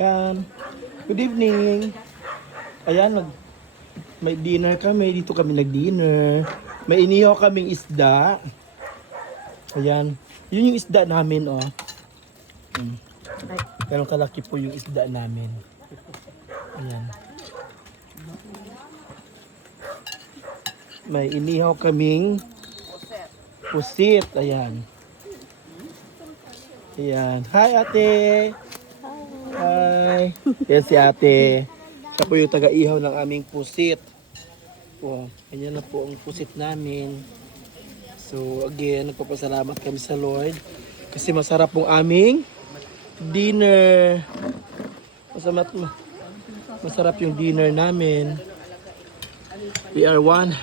Yan. Good evening. Ayan, may dinner kami. Dito kami nag-dinner. May inihaw kaming isda. Ayan. Yun yung isda namin, oh. Ganun kalaki po yung isda namin. Ayan. May inihaw kaming pusit. Ayan. Ayan. Hi, ate. Hi. Yan si ate. Siya po yung taga-ihaw ng aming pusit. Oh, ayan na po ang pusit namin. So, again, nagpapasalamat kami sa Lord. Kasi masarap pong aming dinner. Masarap yung dinner namin. We are one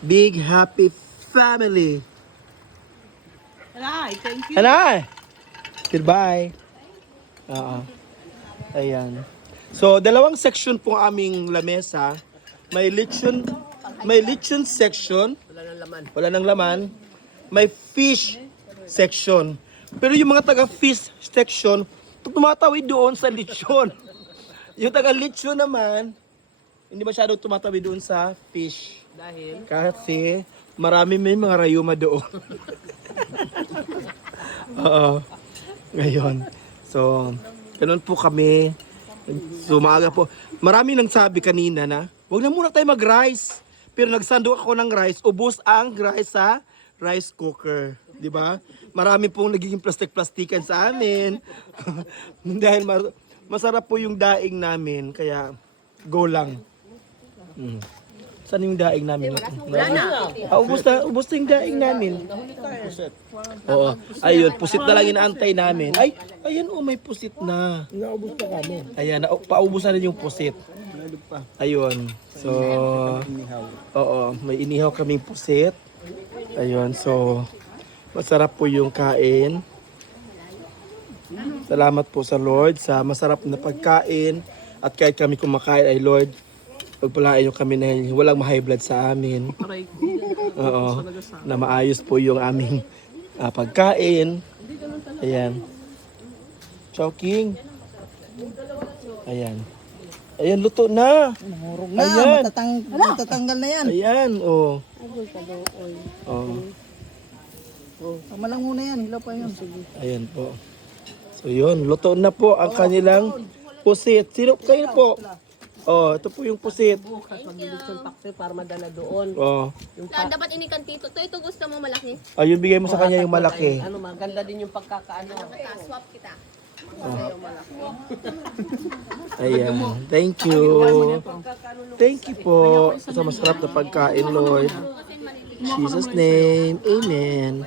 big happy family. Aray, thank you. Anay! Goodbye. Ayan. So, dalawang section po aming lamesa. May lechon section. Wala nang laman. May fish section. Pero yung mga taga-fish section, tumatawid doon sa lechon. Yung taga-lechon naman, hindi masyado tumatawid doon sa fish. Dahil? Kasi marami may mga rayuma doon. Oo. Ngayon. So, ganun po kami. So, maaga po. Marami nang sabi kanina na, huwag na muna tayo mag-rice. Pero nagsando ako ng rice, ubos ang rice sa rice cooker. Di ba? Marami pong nagiging plastik-plastikan sa amin. Dahil masarap po yung daing namin. Kaya, go lang. Saan yung daing namin? Wala na. Ubos na yung daing namin. Oo. Ayun, pusit na lang inaantay namin. Ay, ayan may pusit na. Naubos na kami. Ayan, paubos na rin yung pusit. Ayun. So, oo, may inihaw kaming pusit. Ayun, so, masarap po yung kain. Salamat po sa Lord sa masarap na pagkain. At kahit kami kumakain ay Lord, pagpalain nyo kami na walang ma-high blood sa amin. Oo, na maayos po yung aming pagkain. Ayan. Chowking. Ayan. Ayan, luto na. Nahurog na. Ayan. Matatanggal na yan. Ayan, oh. Oh. Tama lang muna yan. Hilaw pa yun. Ayan po. So yun, luto na po ang kanilang pusit. Sino kayo po? Oh, ito po yung pusit. Bukas maglilitsyon paksi para madala doon. Oh. Yung Dapat inikan tito. Ito gusto mo malaki. Ayun, bigay mo sa kanya yung malaki. Ano, maganda din yung pagkakaano. Swap kita. Ayan. Thank you. Thank you po sa masarap na pagkain, Lord. In Jesus' name. Amen.